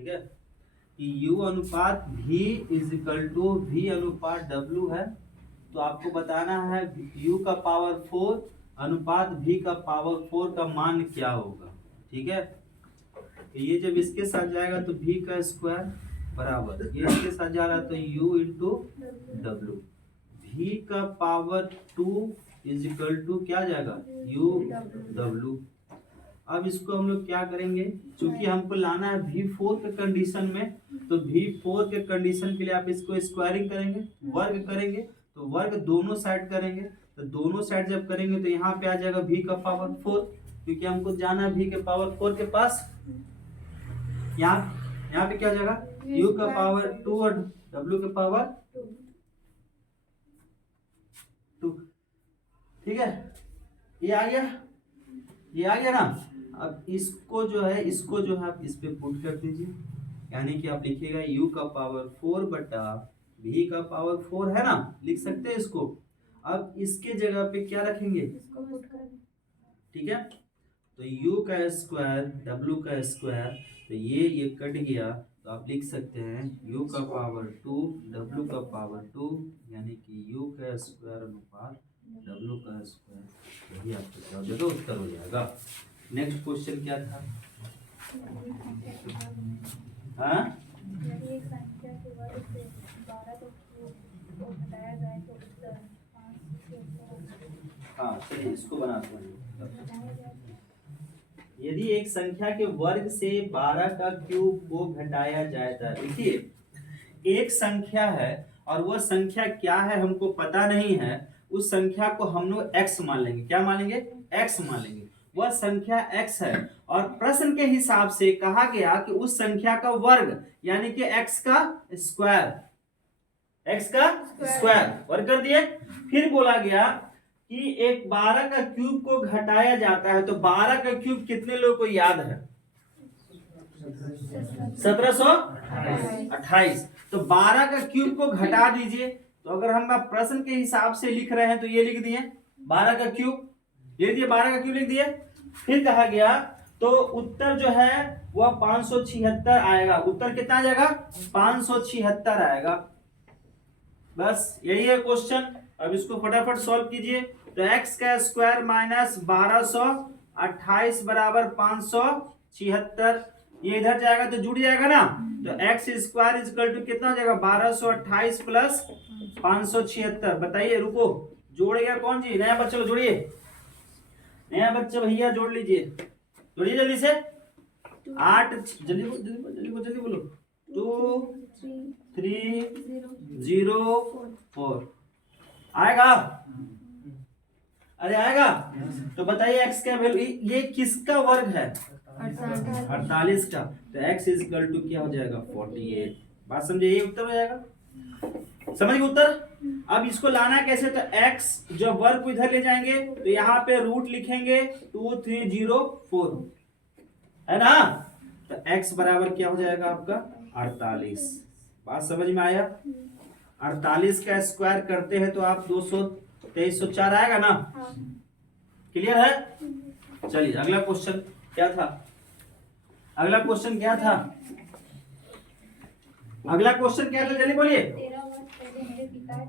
ठीक है कि u अनुपात v is equal to v अनुपात w है। तो आपको बताना है u का पावर 4 अनुपात v का पावर 4 का मान क्या होगा। ठीक है, तो ये जब इसके साथ जाएगा तो v का स्क्वायर बराबर, ये इसके साथ जा रहा है तो u इंटू डब्ल्यू, v का पावर 2 इज इक्वल टू क्या जाएगा u डब्ल्यू। अब इसको हम लोग क्या करेंगे, चूंकि हमको लाना है v4 के कंडीशन में, तो v4 के कंडीशन के लिए आप इसको स्क्वायरिंग करेंगे, वर्ग करेंगे, तो वर्ग दोनों साइड करेंगे, तो दोनों साइड जब करेंगे तो यहाँ पे आ जाएगा v का पावर 4, क्योंकि हमको जाना है v के पावर 4 के पास। यहाँ पे क्या हो जाएगा u का पावर 2 और w के पावर 2। ठीक है, ये आ गया ना। अब इसको जो है आप इस पे पुट कर दीजिए, यानी कि आप लिखिएगा u का पावर 4 बटा v का पावर 4 है ना, लिख सकते हैं इसको। अब इसके जगह पे क्या रखेंगे, ठीक है, तो u का स्क्वायर w का स्क्वायर, तो ये कट गया, तो आप लिख सकते हैं u का पावर 2 w का पावर 2, यानी कि u का स्क्वायर अनुपात w का स्क्वायर, यही आपको जगह उत्तर हो जाएगा। नेक्स्ट क्वेश्चन क्या था? हाँ, चलिए इसको बनाते हैं। यदि एक संख्या के वर्ग से 12 का क्यूब को घटाया जाता, देखिए एक संख्या है और वह संख्या क्या है हमको पता नहीं है, उस संख्या को हम लोग x मान लेंगे। क्या मान लेंगे? x मान लेंगे। वह संख्या x है और प्रश्न के हिसाब से कहा गया कि उस संख्या का वर्ग यानी कि x का स्क्वायर वर्ग कर दिए। फिर बोला गया कि एक 12 का क्यूब को घटाया जाता है, तो 12 का क्यूब कितने लोगों को याद है? 1728। तो 12 का क्यूब को घटा दीजिए, तो अगर हम प्रश्न के हिसाब से लिख रहे हैं तो ये लिख दिए 12 का क्यूब, ये दिए 12 का क्यूब लिख दिए। फिर कहा गया तो उत्तर जो है वह 576 आएगा। उत्तर कितना आ जाएगा? 576 आएगा। बस यही है क्वेश्चन। अब इसको फटाफट सॉल्व कीजिए। तो x का स्क्वायर माइनस 1228 बराबर 576, ये इधर जाएगा तो जुड़ जाएगा ना, तो x स्क्वायर इक्वल टू कितना हो जाएगा? 1228 प्लस 576। बताइए, रुको, जोड़ेगा कौन जी? नया बच्चा जोड़िए, नया बच्चा भैया जोड़ लीजिए, जोड़िए जल्दी से। 8 जल्दी बोलो 2 3 0 4 आएगा? अरे आएगा। तो बताइए x का वैल्यू, ये किसका वर्ग है? 48 का। तो x इक्वल टू क्या हो जाएगा? 48। बात समझे? ये उत्तर हो जाएगा। समझ गए उत्तर? अब इसको लाना कैसे? तो x जो वर्ग को इधर ले जाएंगे तो यहाँ पे रूट लिखेंगे 2304 है ना, तो x बराबर क्या हो जाएगा आपका? 48। बात समझ में आया? 48 का स्क्वायर करते हैं तो आप 22304 आएगा ना? क्लियर है? चलिए अगला क्वेश्चन क्या था? अगला क्वेश्चन क्या था? जल्दी बोलिए।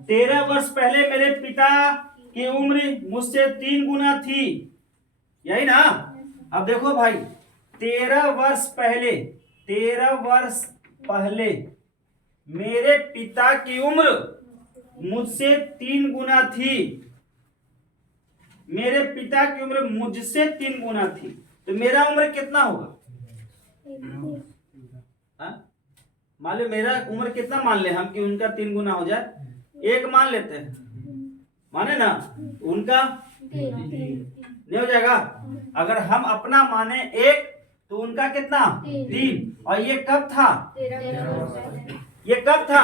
13 वर्ष पहले मेरे पिता की उम्र मुझसे 3 गुना थी, यही ना? अब देखो भाई, 13 वर्ष पहले मेरे पिता की उम्र मुझसे 3 गुना थी। मेरे पिता की उम्र मुझसे 3 गुना थी, तो मेरा उम्र कितना होगा? मान लो मेरा उम्र कितना मान ले हम कि उनका 3 गुना हो जाए? 1 मान लेते हैं, माने ना? उनका नहीं हो जाएगा? अगर हम अपना माने 1 तो उनका कितना? 3। और ये कब था? ये कब था?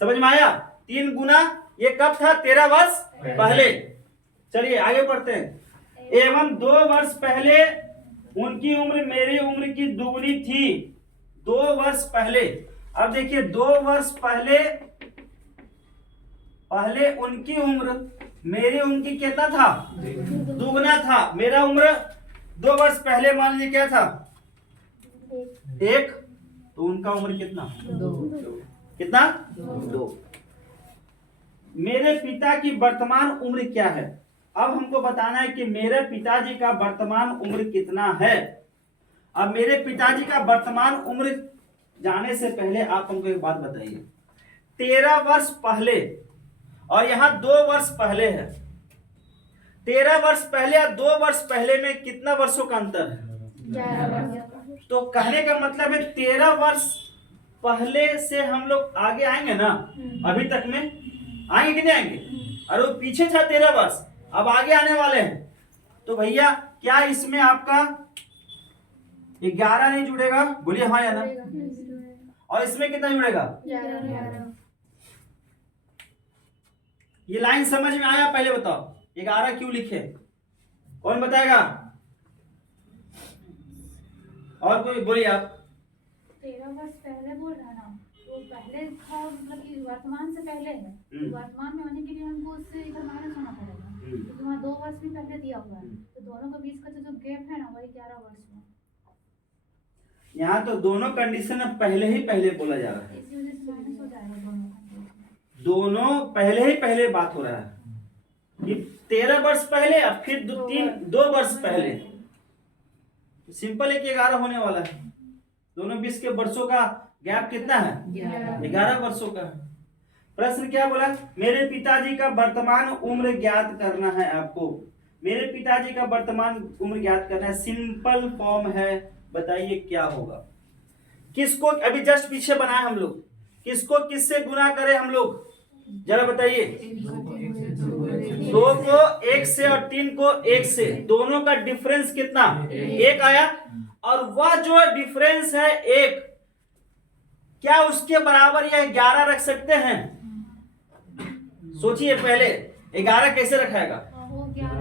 समझ में आया? 3 गुना ये कब था? 13 वर्ष पहले। चलिए आगे बढ़ते हैं। एवं 2 वर्ष पहले उनकी उम्र मेरी उम्र की दुगनी थी। 2 वर्ष पहले, अब देखिए 2 वर्ष पहले उनकी उम्र मेरी उम्र की कितना था? दुगना था। मेरा उम्र 2 वर्ष पहले मान लीजिए क्या था? 1, तो उनका उम्र कितना? 2। कितना? 2। मेरे पिता की वर्तमान उम्र क्या है? अब हमको बताना है कि मेरे पिताजी का वर्तमान उम्र कितना है। अब मेरे पिताजी का वर्तमान उम्र जाने से पहले आप हमको एक बात बताइए। 13 वर्ष पहले और यहाँ 2 वर्ष पहले है। 13 वर्ष पहले और 2 वर्ष पहले में कितना वर्षों का अंतर है? 11 वर्ष। तो कहने का मतलब है 13 वर्ष पहले से हम लोग आगे आएंगे ना, अभी तक में आएंगे कि नहीं आएंगे? और वो पीछे था 13 वर्ष, अब आगे आने वाले हैं। तो भैया क्या इसमें आपका 11 नहीं जुड़ेगा? बोलिए हाँ या ना। और इसमें कितना जुड़ेगा? 11। ये लाइन समझ में आया? पहले बताओ 11 क्यों लिखे? कौन बताएगा? और कोई बोलिए आप। 13 वर्ष पहले बोल रहा ना, वो पहले था, मतलब कि वर्तमान से पहले है। तो वर्तमान में होने के लिए हमको उससे इधर माइनस होना पड़ेगा, क्योंकि वहाँ 2 वर्ष भी पहले दिया हुआ है। तो दोनों के बीच का जो गैप है ना, वही 11 वर्ष में। यहाँ तो दोनों कंडीशन अब पहले ही पहले बोला जा रहा है। इसी वजह से माइनस हो जाएगा दोनों पहले ही पहले बात हो रहा है कि 13 वर्ष पहले और फिर 2 वर्ष पहले। सिंपल है कि 11 होने वाला है। दोनों बीच के वर्षों का गैप कितना है? 11 वर्षों का। प्रश्न क्या बोला? मेरे पिताजी का वर्तमान उम्र ज्ञात करना है आपको। मेरे पिताजी का वर्तमान उम्र ज्ञात करना है। सिंपल फॉर्म है, बताइए क्या होगा? किसको अभी जस्ट पीछे बनाए हम लोग, किसको किससे गुना करें हम लोग? जरा बताइए। 2 को 1 से और 3 को 1 से, दोनों का डिफरेंस कितना? 1 आया। और वह जो डिफरेंस है 1, क्या उसके बराबर या 11 रख सकते हैं? सोचिए पहले 11 कैसे रखाएगा?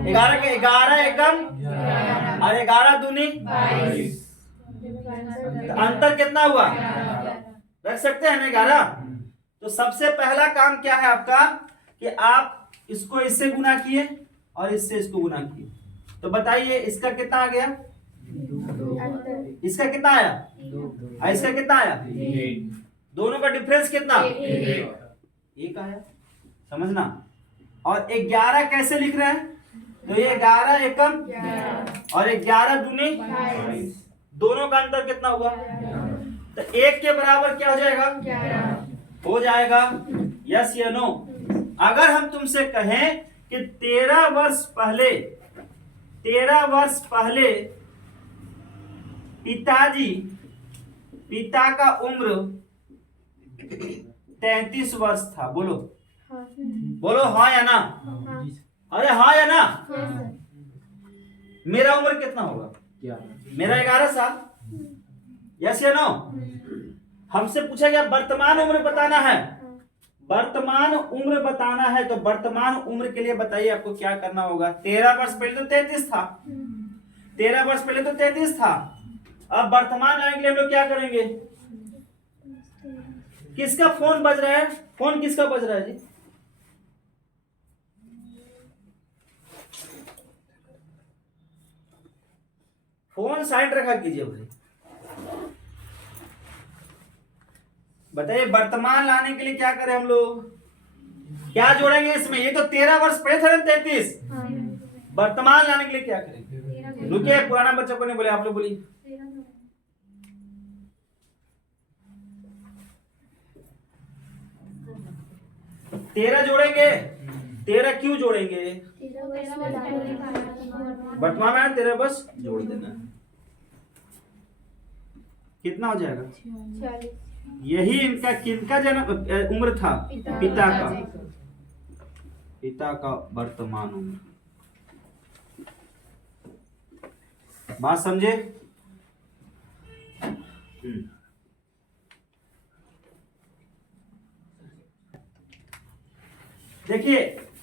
11 के 11 एकम और 11 दूनी 22। अंतर कितना हुआ? रख सकते हैं ना 11? तो सबसे पहला काम क्या है आपका कि आप इसको इससे गुना किए और इससे इसको गुना किए। तो बताइए इसका कितना आ गया? इसका कितना आया? और इसका कितना आया? दोनों का डिफरेंस कितना? 1 आया। समझना। और 11 कैसे लिख रहे हैं? तो ये 11 एकम और 11 दूनी 22। दोनों का अंतर कितना हुआ? तो 1 के बराबर क्या हो जाएगा? हो जाएगा। यस या नो? अगर हम तुमसे कहें कि 13 वर्ष पहले पिता का उम्र 33 वर्ष था, बोलो बोलो हाँ या ना? अरे हाँ या ना? मेरा उम्र कितना होगा? मेरा 11 साल। यस या नो? हमसे पूछा गया वर्तमान उम्र बताना है। वर्तमान उम्र बताना है तो वर्तमान उम्र के लिए बताइए आपको क्या करना होगा? 13 वर्ष पहले तो 33 था। 13 वर्ष पहले तो 33 था। अब वर्तमान लाने के लिए हम लोग क्या करेंगे? किसका फोन बज रहा है? फोन किसका बज रहा है जी? फोन साइड रखा कीजिए भाई। बताइए वर्तमान लाने के लिए क्या करें हम लोग? क्या जोड़ेंगे इसमें? ये तो 13 वर्ष पहले था 33। वर्तमान लाने के लिए क्या करेंगे? रुकिए, पुराना बच्चा को नहीं बोले, आप लोग बोलिए। 13 जोड़ेंगे। 13 क्यों जोड़ेंगे? वर्तमान में 13 बस जोड़ देना। कितना हो जाएगा? 46। यही इनका किनका जन्म उम्र था? पिता का वर्तमान उम्र। बात समझे? देखिए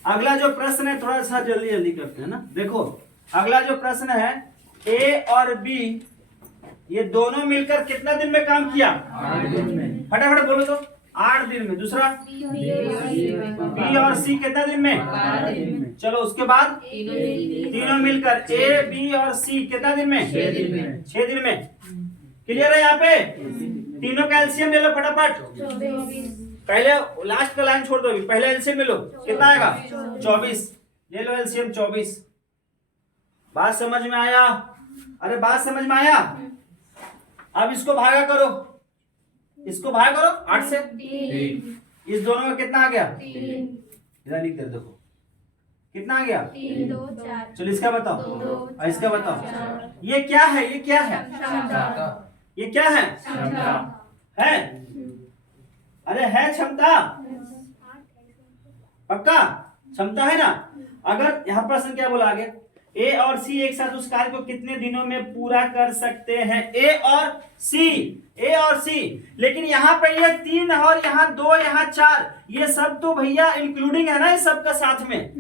अगला जो प्रश्न है, थोड़ा सा जल्दी जल्दी करते हैं ना। देखो अगला जो प्रश्न है, ए और बी ये दोनों मिलकर कितना दिन में काम किया? 8 दिन में। फटाफट बोलो तो। 8 दिन में। दूसरा बी और सी कितना दिन में? 12 दिन में। चलो उसके बाद तीनों मिलकर ए बी और सी कितना दिन में? 6 दिन में। 6 दिन में। क्लियर है यहाँ पे? तीनों का एलसीएम ले लो फटाफट। 24 पहले लास्ट का लाइन छोड़ दो, अभी पहले एलसीएम ले लो, कितना आएगा? 24। ले लो एलसीएम 24। बात समझ में आया? अरे बात समझ में आया? अब इसको भागा करो, इसको भागा करो 8 से। 3 इस दोनों का कितना आ गया? 3 इधर लिख दे, देखो कितना आ गया? 3 2 4 चलो इसका बताओ, दो, और इसका बताओ। चार। ये क्या है? ये क्या है? क्षमता ये क्या है? है? अरे है क्षमता, पक्का क्षमता है ना? अगर यहाँ प्रश्न क्या बोला आगे, ए और सी एक साथ उस कार्य को कितने दिनों में पूरा कर सकते हैं? ए और सी, ए और सी। लेकिन यहाँ पे ये 3 और यहाँ 2, यहाँ 4, ये सब तो भैया इंक्लूडिंग है ना इस सबका साथ में,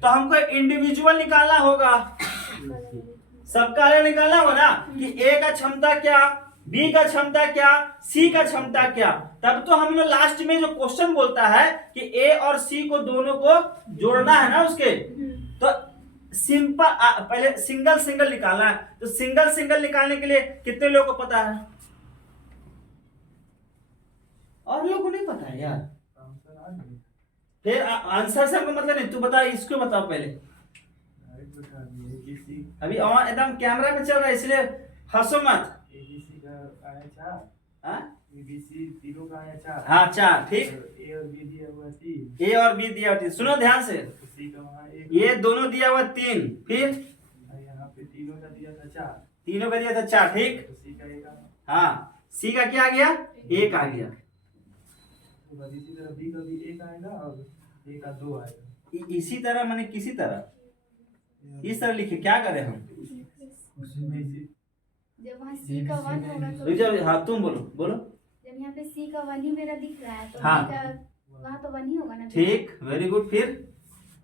तो हमको इंडिविजुअल निकालना होगा, सबका अलग निकालना होगा ना, कि ए का क्षमता क्या, बी का क्षमता क्या, सी का क्षमता क्या। तब तो हम लोग लास्ट में जो क्वेश्चन बोलता है कि ए और सी को दोनों को जोड़ना है ना उसके, तो सिंपल पहले सिंगल सिंगल निकालना है। तो सिंगल सिंगल निकालने के लिए कितने लोगों को पता है? और लोगों को नहीं पता है यार। फिर आंसर से हमको मतलब नहीं, तू बता, इसको बताओ पहले। अभी और एकदम कैमरा में चल रहा है इसलिए हंसो मत। ABC का आया 4, हाँ ABC तीनों का आया 4। हाँ 4, ठीक। A और B दिया हुआ 3, ए और बी दिया हुआ 3, सुनो ध्यान से, C का वहाँ 1, ये दोनों दिया हुआ 3, फिर यहाँ पे तीनों का दिया था 4, तीनों का दिया था 4, ठीक। तो C का 1 आया। हाँ सी का क्या आ गया? 1 आ गया। तो बस इसी तरह B का भी 1 आएगा और A का 2 आएगा। इसी तरह माने किसी तरह, इस तरह लिखे, क्या करें हम? उसमें इसी जब वहाँ C का 1 होगा तो रुक जाओ, हाँ तुम बोलो बोलो। जब यहाँ पे C का 1 ही मेरा दिख रहा है तो हाँ। B का वहाँ तो 1 ही होगा ना। ठीक, वेरी गुड। फिर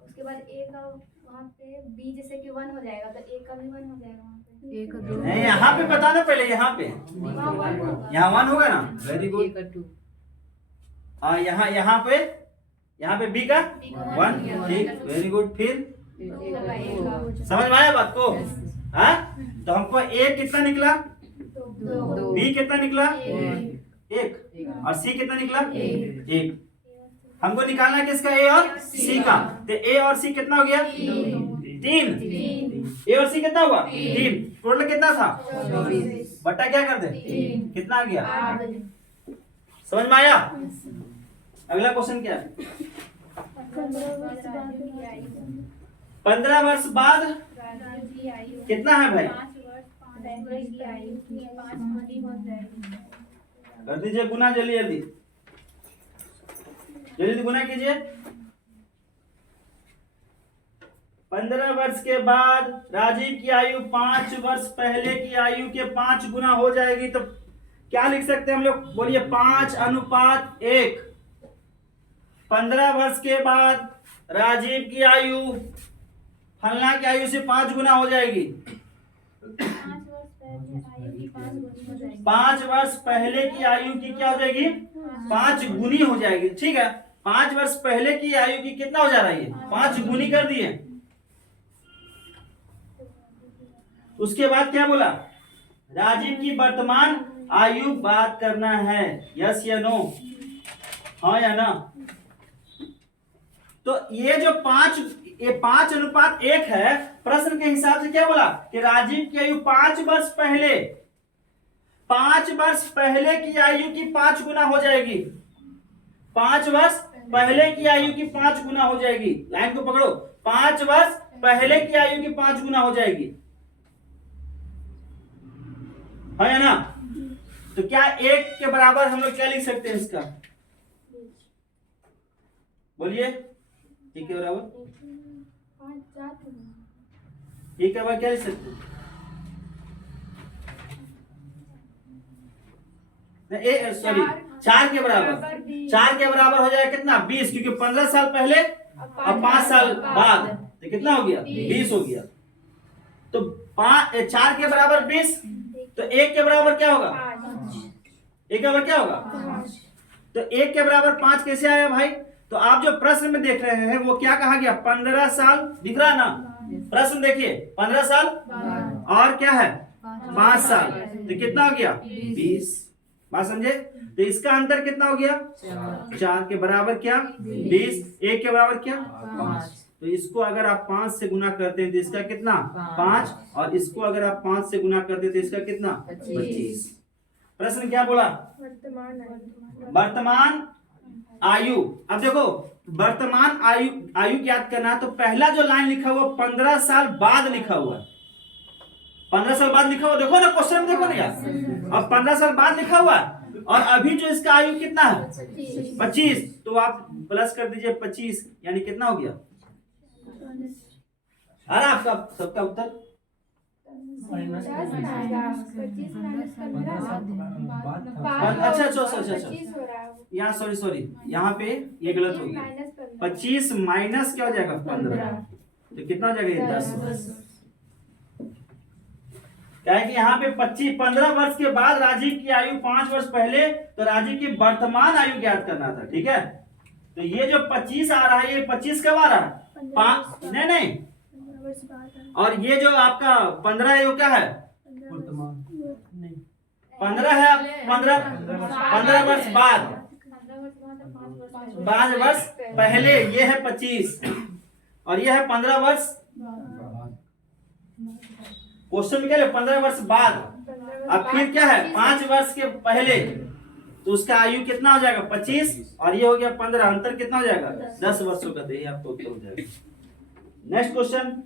उसके बाद A का वहाँ पे B जैसे कि 1 हो जाएगा तो A का भी 1 हो जाएगा वहाँ पे। A का 2 नहीं, यहाँ पे बताना पहले, यहाँ पे वहाँ 1 होगा। यहाँ 1 होगा ना, वेरी A गुड। का 2 यहाँ पे बी का B का 1, ठीक, वेरी गुड। फिर A का 2 समझ में आया बात को? हाँ, तो हमको ए कितना निकला, तो बी कितना निकला, 1 1, और सी कितना निकला, एक। 1। हमको निकालना है किसका? ए और सी का। तो ए और सी कितना हो गया? 3। ए और सी कितना हुआ? 3। टोटल कितना था? 24 बट्टा क्या कर दे? 3 कितना आ गया? 8 समझ में आया? अगला क्वेश्चन क्या है? 15 वर्ष बाद कितना है भाई? कर दीजिए गुना, जल्दी जल्दी जल्दी गुना कीजिए। 15 वर्ष के बाद राजीव की आयु 5 वर्ष पहले की आयु के 5 गुना हो जाएगी, तो क्या लिख सकते हैं हम लोग? बोलिए 5:1। 15 वर्ष के बाद राजीव की आयु फलना की आयु से 5 गुना हो जाएगी। 5 वर्ष पहले की आयु की क्या हो जाएगी? 5 गुनी हो जाएगी, ठीक है। 5 वर्ष पहले की आयु की कितना हो जा रहा है? 5 गुनी कर दिए। उसके बाद क्या बोला? राजीव की वर्तमान आयु बात करना है, यस या नो, हाँ या ना? तो ये जो 5:1 है, प्रश्न के हिसाब से क्या बोला कि राजीव की आयु 5 वर्ष पहले, 5 वर्ष पहले की आयु की 5 गुना हो जाएगी। 5 वर्ष पहले की आयु की 5 गुना हो जाएगी। लाइन को पकड़ो, 5 वर्ष पहले की आयु की 5 गुना हो जाएगी, है ना? तो क्या 1 के बराबर हम लोग क्या लिख सकते हैं इसका? बोलिए, 1 के बराबर 1 के बराबर क्या लिख सकते हैं? सॉरी, 4 के बराबर। 4 के बराबर हो जाएगा कितना? 20, क्योंकि 15 साल पहले और 5 साल बाद, तो कितना हो गया? 20 हो गया। तो 4 के बराबर 20, तो 1 के बराबर क्या होगा? 1 के बराबर क्या होगा? तो 1 के बराबर 5 कैसे आया भाई? तो आप जो प्रश्न में देख रहे हैं वो क्या कहा गया? 15 साल, दिख रहा ना प्रश्न? देखिए 15 साल और क्या है? 5 साल। तो कितना हो गया 20। बात समझे? तो इसका अंतर कितना हो गया 4 के बराबर क्या 20, 1 के बराबर क्या 5। तो इसको अगर आप 5 से गुना करते हैं तो इसका कितना 5, और इसको अगर आप 5 से गुना करते हैं तो इसका कितना 25। प्रश्न क्या बोला वर्तमान आयु। अब देखो वर्तमान आयु ज्ञात करना है तो पहला जो लाइन लिखा हुआ 15 साल बाद लिखा हुआ है, 15 साल बाद लिखा हुआ, देखो ना क्वेश्चन में देखो ना यार, अब 15 साल बाद लिखा हुआ है और अभी जो इसका आयु कितना है 25, तो आप प्लस कर दीजिए 25, यानी कितना हो गया। अरे आपका सबका उत्तर अच्छा यहाँ सॉरी यहाँ पे ये गलत हो गया। 25 माइनस क्या हो जाएगा 15, तो कितना हो जाएगा 10। क्या है कि यहाँ पे 15 वर्ष के बाद राजीव की आयु 5 वर्ष पहले, तो राजीव की वर्तमान आयु ज्ञात करना था। ठीक है, तो ये जो 25 आ रहा है ये 25 कब आ रहा है नहीं, और ये जो आपका 15 है वो क्या है 15 है 15 वर्ष बाद, 5 वर्ष पहले ये है 25 और ये है 15 वर्ष। क्वेश्चन में क्या है 15 वर्ष बाद, अब फिर क्या है 5 वर्ष के पहले, तो उसका आयु कितना हो जाएगा 25 और ये हो गया 15, अंतर कितना हो जाएगा 10 वर्षों का। यही आपको उत्तर हो जाएगा। नेक्स्ट क्वेश्चन,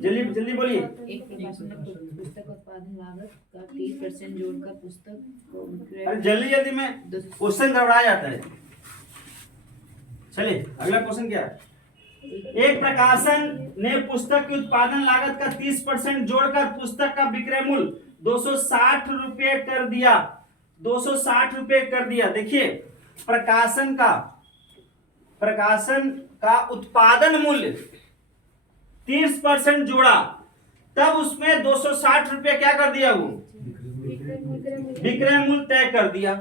जल्दी बोलिए। एक प्रकाशन में पुस्तक उत्पादन लागत का 30% जोड़कर पुस्तक को अरे जल्दी में क्वेश्चन गड़बड़ा जाता है। चलिए अगला क्वेश्चन क्या है। एक प्रकाशन ने पुस्तक की उत्पादन लागत का 30% जोड़कर पुस्तक का विक्रय मूल्य 260 रुपये कर दिया, 260 रुपये कर दिया। देखिए प्रकाशन का उत्पादन मूल्य 30% जोड़ा, तब उसमें 260 रुपये क्या कर दिया, वो विक्रय मूल्य तय कर दिया।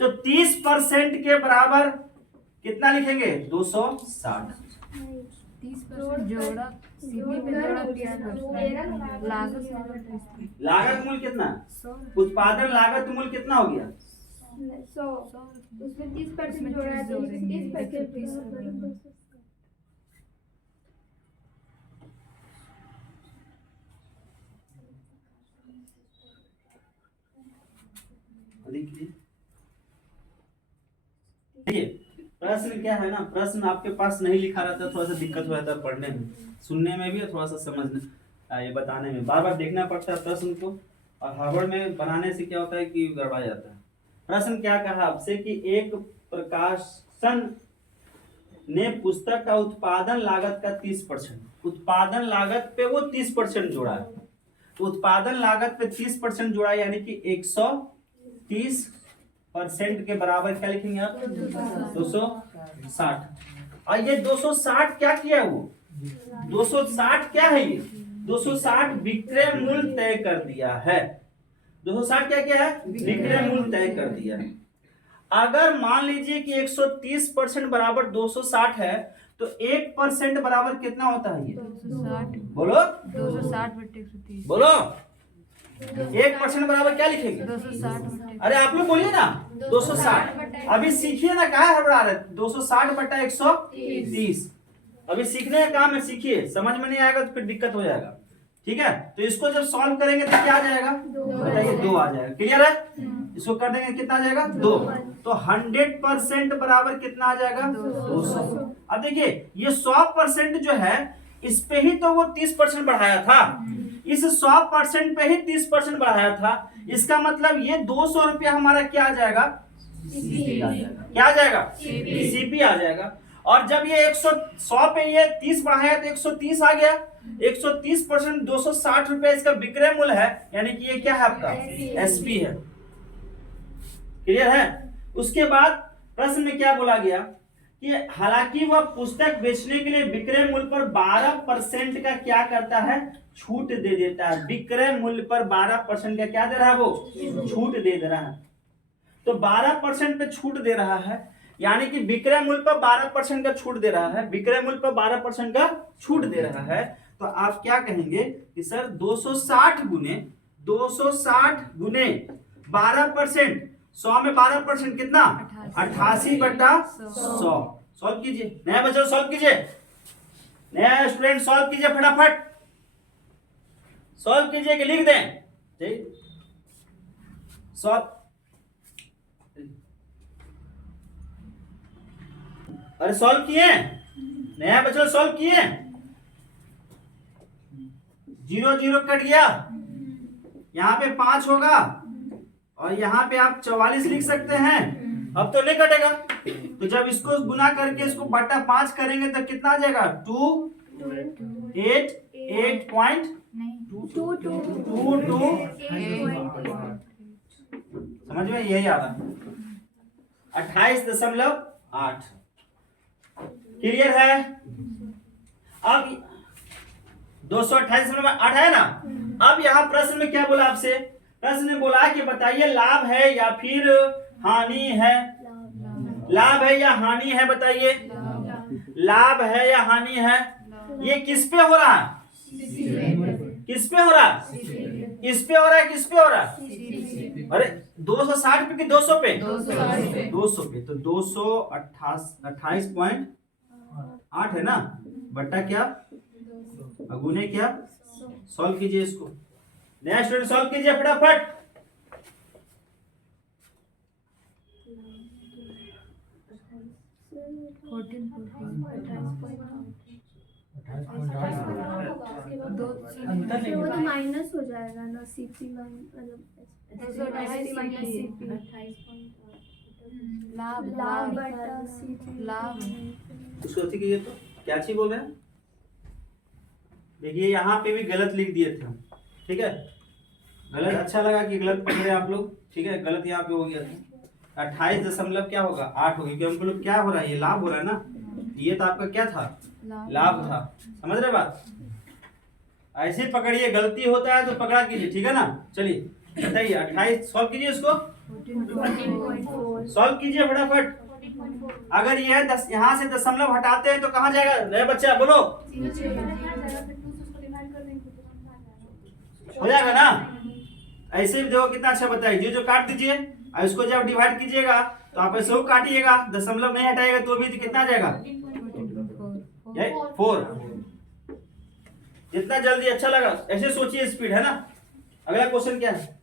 तो 30% के बराबर कितना लिखेंगे 260। 30% जोड़ा लागत मूल्य कितना, उत्पादन लागत मूल्य कितना हो गया 100, उसमें 30% जोड़ा है तो 30%। देखिए प्रश्न क्या है ना, प्रश्न आपके पास नहीं लिखा रहता, थोड़ा सा दिक्कत हो जाता है पढ़ने में, सुनने में भी और थोड़ा सा समझने ये बताने में, बार बार देखना पड़ता है प्रश्न को, और हड़बड़ में बनाने से क्या होता है कि गड़बड़ा जाता है। प्रश्न क्या कहा आपसे कि एक प्रकाशन ने पुस्तक का उत्पादन लागत का 30%, उत्पादन लागत पे वो 30% जोड़ा है, तो उत्पादन लागत पे 30% जोड़ा यानी कि 130% के बराबर क्या लिखेंगे आप 260। और ये 260 क्या किया वो 260 क्या है, ये 260 विक्रय मूल्य तय कर दिया है। 260 क्या किया है विक्रय मूल्य तय कर दिया है। अगर मान लीजिए कि 130% बराबर 260 है तो 1% बराबर कितना होता है ये 260 बोलो 260/130 बोलो 1% बराबर क्या लिखेंगे 260 अरे आप लोग बोलिए ना 260। अभी सीखिए ना, कहा हड़बड़ा रहे 260/130। अभी सीखने का काम है, सीखिए, समझ में नहीं आएगा तो फिर दिक्कत हो जाएगा। ठीक है, तो इसको जब सॉल्व करेंगे तो क्या आ जाएगा बताइए 2 आ जाएगा। क्लियर है, इसको कर देंगे कितना आ जाएगा 2, तो 100% बराबर कितना आ जाएगा 200। अब देखिए ये 100% जो है इस पे ही तो वो 30% बढ़ाया था, इस 100% पे ही 30% बढ़ाया था, इसका मतलब ये 200 रुपया हमारा क्या आ जाएगा क्या आ जाएगा सीपी आ जाएगा। और जब ये 100 पे ये 30 बढ़ाया तो 130 आ गया, 130% 260 रुपया इसका विक्रय मूल्य है, यानी कि ये क्या है आपका एसपी है। क्लियर है। उसके बाद प्रश्न में क्या बोला गया कि हालांकि वह पुस्तक बेचने के लिए विक्रय मूल्य पर 12% का क्या करता है छूट दे देता है। विक्रय मूल्य पर 12% का क्या दे रहा है वो छूट दे रहा है। तो 12% पे छूट दे रहा है, यानी कि विक्रय मूल्य पर 12% का छूट दे रहा है, विक्रय मूल्य पर 12% का छूट दे रहा है। तो आप क्या कहेंगे कि सर 260 गुने 12%, 100 में 12% कितना 88/100। सॉल्व कीजिए, नया बच्चों सॉल्व कीजिए, नया स्टूडेंट सॉल्व कीजिए, फटाफट सॉल्व कीजिए कि लिख दें। सॉल्व, अरे सॉल्व किए, नया बच्चों सॉल्व किए, 0 0 कट गया, यहाँ पे 5 होगा और यहाँ पे आप 44 लिख सकते हैं। अब तो नहीं कटेगा, तो जब इसको गुना करके इसको बटा 5 करेंगे तो कितना आ जाएगा 8 पॉइंट नहीं 2 समझ में यही आ रहा 28.8 क्लियर है। अब 228.8 है ना। अब यहाँ प्रश्न में क्या बोला आपसे, प्रश्न ने बोला कि बताइए लाभ है या फिर हानि है, लाभ है या हानि है, बताइए लाभ है या हानि है। ये किस पे हो रहा है, किस पे हो रहा है, इस पे हो रहा है, किस पे हो रहा है, अरे 260 पे कि 200 पे, 200 पे, तो 228.8 है ना, बट्टा क्या गुने क्या, सॉल्व कीजिए इसको, नया स्टूडेंट सॉल्व कीजिए फटाफट। अंतर नहीं वो होगा। तो माइनस हो जाएगा ना, सीपी मतलब लाभ लाभ बटा सीपी लाभ उसको अच्छी कीजिए, तो क्या चीज बोल रहे हैं, देखिए यहाँ पे भी गलत लिख दिए थे हम, ठीक है, गलत, अच्छा लगा कि गलत पकड़े आप लोग, ठीक है, गलत यहाँ पे हो गया था। 28 दशमलव क्या होगा 8 होगी, क्योंकि हमको लोग क्या हो रहा है, ये लाभ हो रहा है ना, ये तो आपका क्या था लाभ था, समझ रहे बात, ऐसे पकड़िए, गलती होता है तो पकड़ा कीजिए, ठीक है ना। चलिए बताइए 28 सॉल्व कीजिए, इसको सॉल्व कीजिए फटाफट। अगर ये है 10, यहाँ से दशमलव हटाते हैं तो कहाँ जाएगा, नया बच्चा बोलो, हो जाएगा ना। ऐसे भी देखो कितना अच्छा बताइए, जो काट दीजिए और इसको जब डिवाइड कीजिएगा तो आप ऐसे काटिएगा, दशमलव नहीं हटाएगा तो भी कितना जाएगा 4। जितना जल्दी अच्छा लगा ऐसे सोचिए, स्पीड है ना। अगला क्वेश्चन क्या है,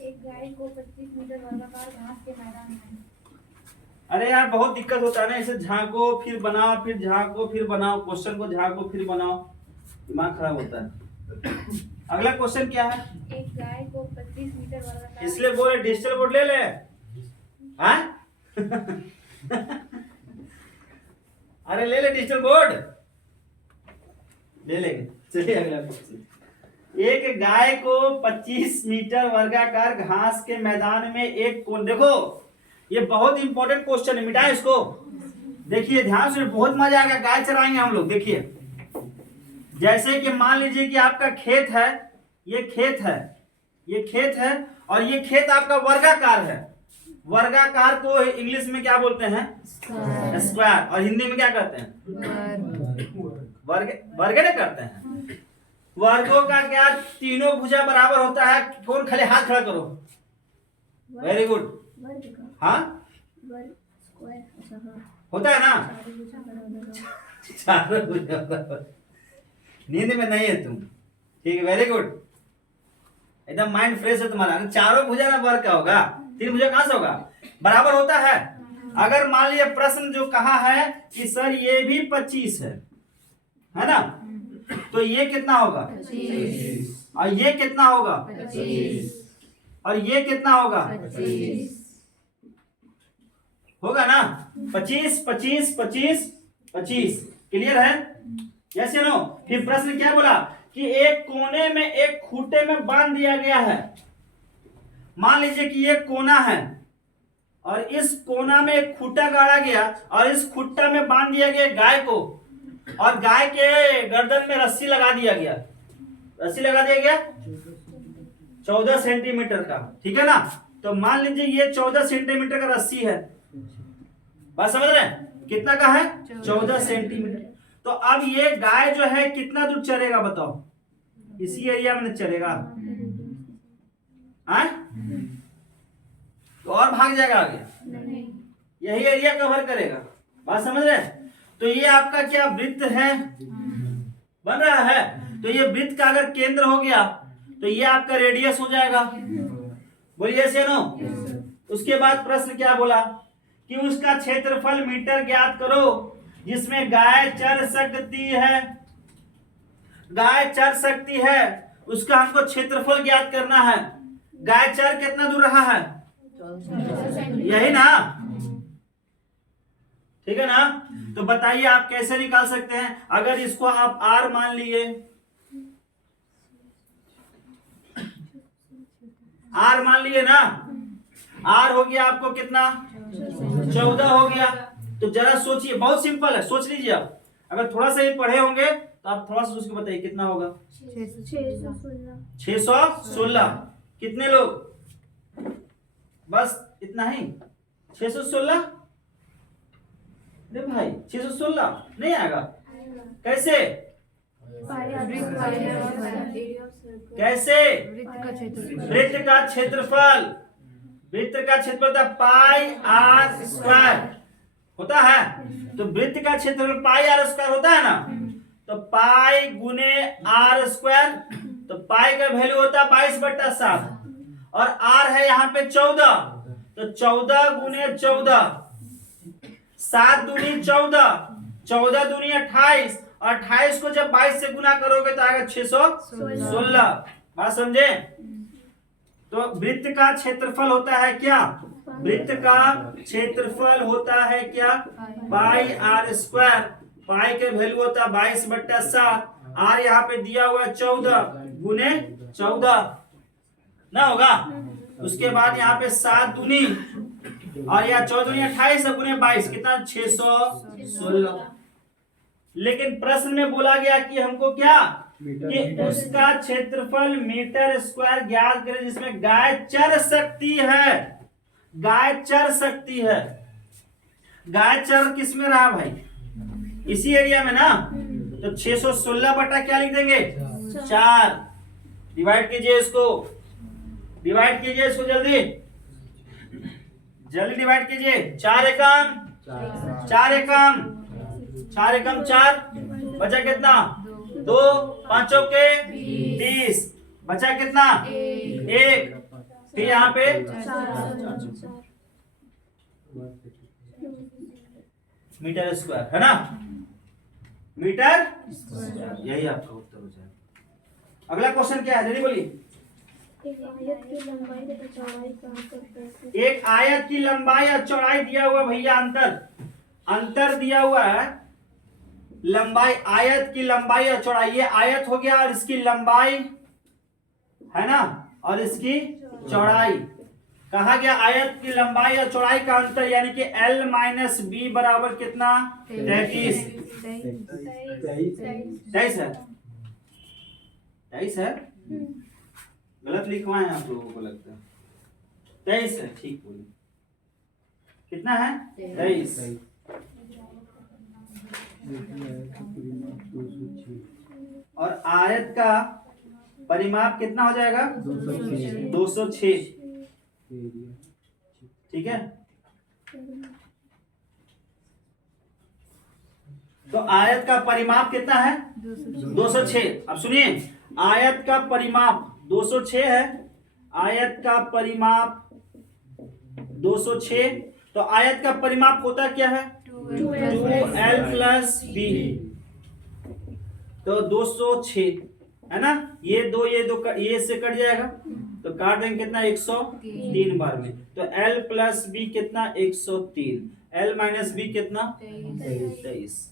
एक गाय को 25 मीटर वर्गाकार घास के मैदान में, अरे यार बहुत दिक्कत होता है ना, इसे झांको फिर बनाओ, फिर झांको फिर बनाओ, क्वेश्चन को झांको फिर बनाओ, दिमाग खराब होता है। अगला क्वेश्चन क्या है, एक गाय को 25 मीटर वर्गाकार, इसलिए बोले डिजिटल बोर्ड ले ले, हाँ? अरे ले ले डिजिटल बोर्ड, ले लेंगे। चलिए अगला क्वेश्चन, एक गाय को 25 मीटर वर्गाकार घास के मैदान में एक कोन, देखो ये बहुत इंपॉर्टेंट क्वेश्चन है, मिटाए इसको, देखिए ध्यान से, बहुत मजा आएगा, गाय चराएंगे हम लोग। देखिए जैसे कि मान लीजिए कि आपका खेत है, ये खेत है, ये खेत है और ये खेत आपका वर्गाकार है, वर्गाकार को इंग्लिश में क्या बोलते हैं स्क्वायर, और हिंदी में क्या कहते हैं वर्ग, वर्ग नहीं करते हैं। वर्गों का क्या तीनों भुजा बराबर होता है, कौन खाली हाथ खड़ा करो, वेरी गुड, वर्ग का हाँ वर्ग स्क्वायर, अच्छा हाँ होता है ना, बराबर चारों भुजा बराबर, नींद में नहीं है तुम, ठीक है, वेरी गुड, एकदम माइंड फ्रेश है तुम्हारा। चारों भुजा ना वर्ग का होगा, 3 भुजा कहां से होगा, बराबर होता है। अगर मान लिया प्रश्न जो कहा है कि सर ये भी 25 है ना, तो ये कितना होगा 25 और ये कितना होगा 25 और ये कितना होगा 25 होगा ना, 25 25 25 25, क्लियर है, यस या नो। फिर प्रश्न क्या बोला कि एक कोने में एक खूंटे में बांध दिया गया है, मान लीजिए कि ये कोना है और इस कोना में एक खूंटा गाड़ा गया और इस खूंटा में बांध दिया गया गाय को, और गाय के गर्दन में रस्सी लगा दिया गया, रस्सी लगा दिया गया 14 सेंटीमीटर का, ठीक है ना। तो मान लीजिए ये 14 सेंटीमीटर का रस्सी है, बात समझ रहे हैं, कितना का है 14 सेंटीमीटर। तो अब ये गाय जो है कितना दूर चलेगा बताओ, इसी एरिया में चलेगा, हाँ? तो और भाग जाएगा आगे, नहीं। यही एरिया कवर करेगा, बात समझ रहे? तो ये आपका क्या वृत्त है, बन रहा है। तो ये वृत्त का अगर केंद्र हो गया तो ये आपका रेडियस हो जाएगा, बोलिए यस या नो। उसके बाद प्रश्न क्या बोला कि उसका क्षेत्रफल मीटर ज्ञात करो जिसमें गाय चर सकती है, गाय चर सकती है, उसका हमको क्षेत्रफल ज्ञात करना है। गाय चर कितना दूर रहा है, यही ना, ठीक है ना। तो बताइए आप कैसे निकाल सकते हैं, अगर इसको आप r मान लिए, r मान लिए ना, r हो गया आपको कितना, 14 हो गया। तो जरा सोचिए, बहुत सिंपल है, सोच लीजिए आप, अगर थोड़ा सा ही पढ़े होंगे तो आप थोड़ा सा सोच के बताइए कितना होगा, 616। कितने लोग, बस इतना ही, 616। अरे भाई 616 नहीं आएगा, कैसे कैसे, वृत्त का क्षेत्रफल, वृत्त का क्षेत्रफल होता है पाई आर स्क्वायर होता है। तो वृत्त का क्षेत्रफल पाई आर स्क्वायर होता है ना, तो पाई गुने आर स्क्वायर, तो पाई का वैल्यू होता है 22/7 और आर है यहाँ पे 14, तो 14 गुने 14, 7 दूनी 14, 14 दूनी 28, 28 को जब 22 से गुना करोगे तो आएगा 616। बात समझे? तो वृत्त का क्षेत्रफल होता है क्या, वृत्त का क्षेत्रफल होता है क्या, पाई आर स्क्वायर, पाई के वैल्यू होता है 22/7, आर यहाँ पे दिया हुआ है 14 गुने 14 ना होगा। उसके बाद यहाँ पे 7 दूनी और यहाँ 14 दूनी 28 गुने 22 कितना, 616। लेकिन प्रश्न में बोला गया कि हमको क्या, कि उसका क्षेत्रफल मीटर स्क्वायर ज्ञात करें जिसमें गाय चर सकती है, गाय चर सकती है। गाय चर किस में रहा भाई, इसी एरिया में ना, तो 616 बटा क्या लिख देंगे, 4। डिवाइड कीजिए इसको, डिवाइड कीजिए इसको, जल्दी जल्दी डिवाइड कीजिए। 4 एकम 4 एकम 4 एकम 4, बचा कितना, 2, 5 के 30, बचा कितना, 1। फिर यहाँ पे मीटर स्क्वायर है ना, मीटर, यही आपका उत्तर हो जाएगा। अगला क्वेश्चन क्या है, जल्दी बोलिए। एक आयत की लंबाई तथा चौड़ाई का अंतर कैसे, एक आयत की लंबाई और चौड़ाई दिया हुआ भैया, अंतर दिया हुआ है, लंबाई, आयत की लंबाई और चौड़ाई, ये आयत हो गया और इसकी लंबाई है ना, और इसकी चौड़ाई कहा गया, आयत की लंबाई और चौड़ाई का अंतर यानी कि L माइनस बी बराबर कितना, 33। 23 है, 23 है, गलत लिखवाए हैं आप लोगों को लगता है, 23 है, ठीक बोलिए, कितना है, 23। और आयत का परिमाप कितना हो जाएगा, 206, ठीक है। तो आयत का परिमाप कितना है, 206। अब सुनिए, आयत का परिमाप 206 है, आयत का परिमाप 206। तो आयत का परिमाप होता क्या है, 2L प्लस बी, तो 206 है ना, ये दो ये से कट जाएगा, तो काट देंगे कितना, 103 बार में, तो L प्लस बी कितना, 103, L माइनस बी कितना, 23,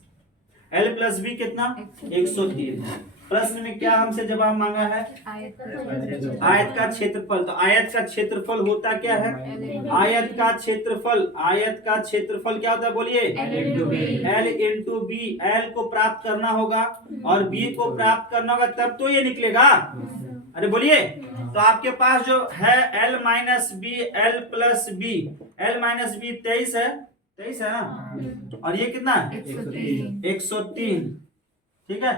L प्लस बी कितना, 103। प्रश्न में क्या हमसे जवाब मांगा है, आयत का क्षेत्रफल। तो आयत का क्षेत्रफल होता क्या है, आयत का क्षेत्रफल, आयत का क्षेत्रफल क्या होता है बोलिए, L इंटू बी। L को प्राप्त करना होगा और B को प्राप्त करना होगा, तब तो ये निकलेगा। अरे बोलिए, तो आपके पास जो है L minus B, L plus B, L minus B 23 है, 23 है ना, और ये कितना, 103, ठीक है,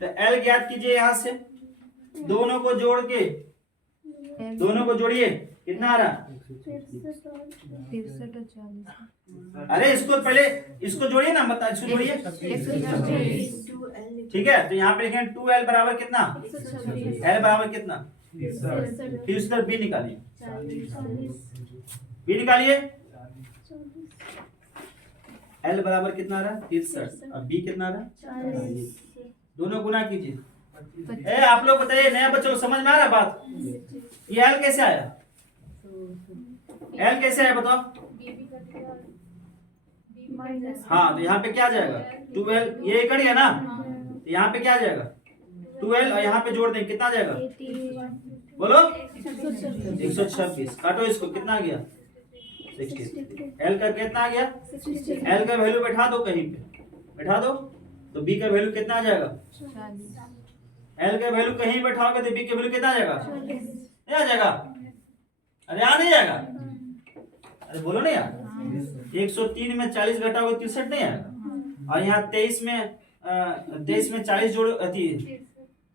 तो एल ज्ञात कीजिए यहाँ से, दोनों को जोड़ के, दोनों को जोड़िए, कितना आ रहा? 63 और 63 और 40। अरे इसको पहले इसको जोड़िए ना, बता, इसको जोड़िए। 126 ठीक है, तो यहाँ पे लिखें 2l बराबर कितना, 126 l बराबर कितना, 63 फिर उसका b निकालिए, 40 b निकालिए, 40 l बराबर कितना आ रहा? 63 और b कितना आ रहा? 40 दोनों गुना कीजिए। ए आप लोग बताइए, नया बच्चों को समझ में आ रहा बात? ये l कैसे आया? l कैसे आया बताओ? बीबी का दिया बी माइनस हाँ, तो यहाँ पे क्या आ जाएगा? 12, ये कट गया ना, तो यहाँ पे क्या आ जाएगा? 12 और यहाँ पे जोड़ दें, कितना आ जाएगा? 81 बोलो, 126 126। काटो इसको, कितना आ गया? 63। एल का कितना आ गया? 63 एल का वैल्यू बैठा दो कहीं पे, बैठा दो, तो बी का वैल्यू कितना आ जाएगा? 40। एल का वैल्यू कहीं बैठाओगे तो बी का वैल्यू कितना आ जाएगा? 40 नहीं आ जाएगा? अरे आ नहीं जाएगा? अरे बोलो नहीं यार, 103 में 40 घटाओगे 63 नहीं आएगा। और यहाँ 23 में 40 जोड़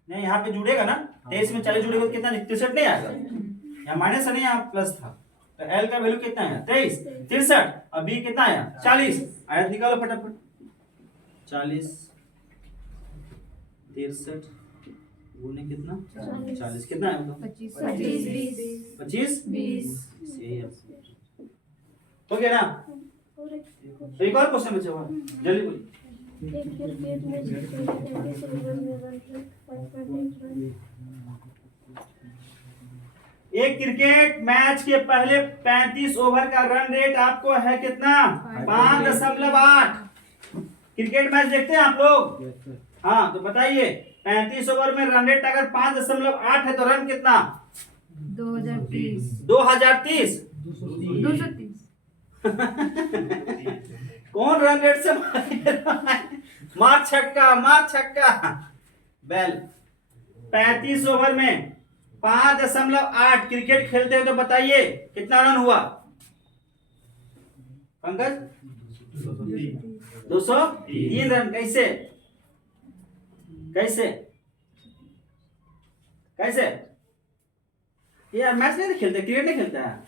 नहीं, यहाँ पे जुड़ेगा ना, 23 में 40 जुड़ेगा तो कितना? 63 नहीं आएगा। यहाँ माइनस नहीं, यहाँ प्लस था, तो एल का वैल्यू कितना है? 23, 63 और बी कितना आया? 40। आयत निकालो फटाफट, 40 63 गुने कितना? 40 कितना है? 25 यही है। हो गया ना? और तो एक और क्वेश्चन बचा हुआ है, जल्दी बोलिए। एक क्रिकेट मैच जीतने में 35 ओवर में रन रेट 5.8 रन। एक क्रिकेट मैच के पहले 35 ओवर का रन रेट आपको है कितना? 5.8। क्रिकेट मैच देखते हैं आप लोग? हाँ, तो बताइए 35 ओवर में रन रेट अगर 5.8 है तो रन कितना? 2030। 2030। 230। कौन रन रेट से मार छक्का, मार छक्का। बेल 35 ओवर में 5.8 क्रिकेट खेलते हैं तो बताइए कितना रन हुआ? पंकज 203 रन। कैसे कैसे कैसे? यार मैच नहीं खेलते, क्रिकेट नहीं खेलता है।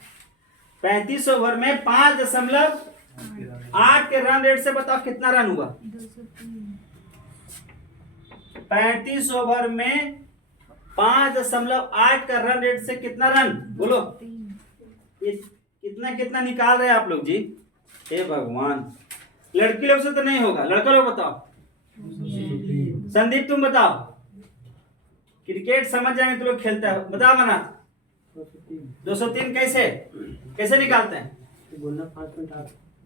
35 ओवर में 5.8 के रन रेट से बताओ कितना रन हुआ? 35 ओवर में 5.8 का रन रेट से कितना रन? बोलो, ये कितना कितना निकाल रहे हैं आप लोग जी? हे भगवान, लड़की लोग से तो नहीं होगा, लड़का लोग बताओ। संदीप तुम बताओ, क्रिकेट समझ जाएंगे तो लोग खेलता है, बताओ मना। 203 कैसे कैसे निकालते हैं?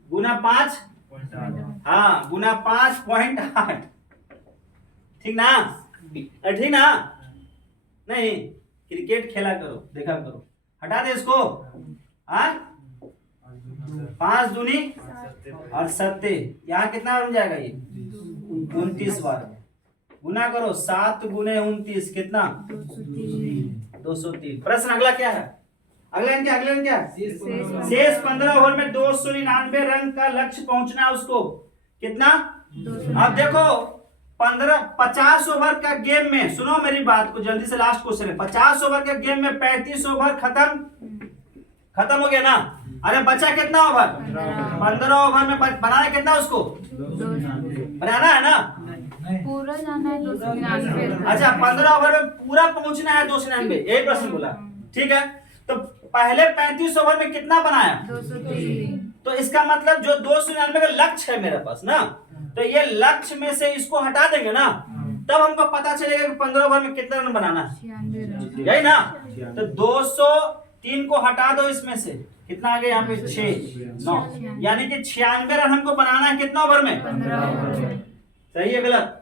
गुना 5, हाँ गुना 5.8। ठीक ना? ठीक ना? नहीं, क्रिकेट खेला करो, देखा करो। हटा दे इसको। हाँ, 5 दूनी और 7, यहाँ कितना बन जाएगा? ये 29 बार गुना करो। 7 गुने 29 कितना? 203। प्रश्न अगला क्या है? अगला क्या? अगला क्या? शेष 15 ओवर में 299 रन का लक्ष्य पहुंचना है उसको। कितना? अब देखो 50 ओवर का गेम में, सुनो मेरी बात को जल्दी से, लास्ट क्वेश्चन है। 50 ओवर के गेम में 35 ओवर खत्म हो गया ना? अरे बचा कितना ओवर? 15 ओवर में बनाना कितना उसको? बनाना है ना? पूरा जाना है 299। अच्छा, 15 ओवर में पूरा पहुंचना है 299, यही प्रश्न बोला। ठीक है, तो पहले 35 ओवर में कितना बनाया? 203। तो इसका मतलब जो 299 का लक्ष्य है मेरे पास ना, तो ये लक्ष्य में से इसको हटा देंगे ना, तब हमको पता चलेगा कि 15 ओवर में कितना रन बनाना है। 96 रन। यही ना? तो 203 को हटा दो इसमें से, कितना आ गया यहाँ पे? 6 9, यानी कि 96 रन हमको बनाना है कितना ओवर में? 15 ओवर। सही है गलत?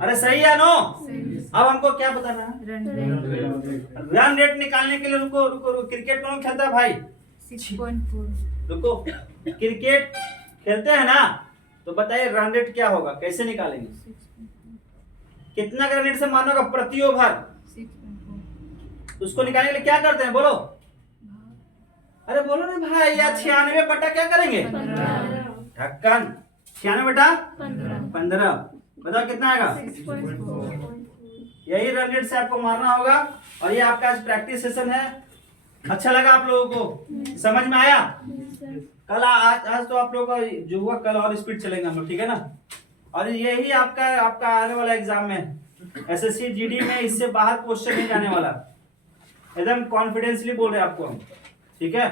अरे सही है नो? अब हमको क्या बताना है? रन रेट निकालने के लिए रुको रुको, रुको। क्रिकेट कौन खेलता है भाई? 6.4। रुको, क्रिकेट खेलते हैं ना, तो बताइए रन रेट क्या होगा, कैसे निकालेंगे? कितना का रन रेट से मारना होगा प्रति ओवर? 6.4। उसको निकालने के लिए क्या करते हैं बोलो? अरे बोलो ना भाई, या 96 बटा क्या करेंगे? ढक्कन। 96 बटा 15। बताओ कितना आएगा? 6.4. यही रन रेट से आपको मारना होगा। और ये आपका आज प्रैक्टिस सेशन है। अच्छा लगा आप लोगों को? समझ में आया? Yes, sir. कल आज तो आप लोगों का जो हुआ कल और स्पीड चलेंगे हम लोग, ठीक है ना? और यही आपका आने वाला एग्जाम में एसएससी जीडी में इससे बाहर क्वेश्चन नहीं जाने वाला। एकदम कॉन्फिडेंसली बोल रहे हैं आपको हम, ठीक है?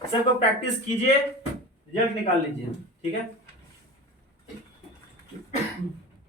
सबको प्रैक्टिस कीजिए, रिजल्ट निकाल लीजिए, ठीक है?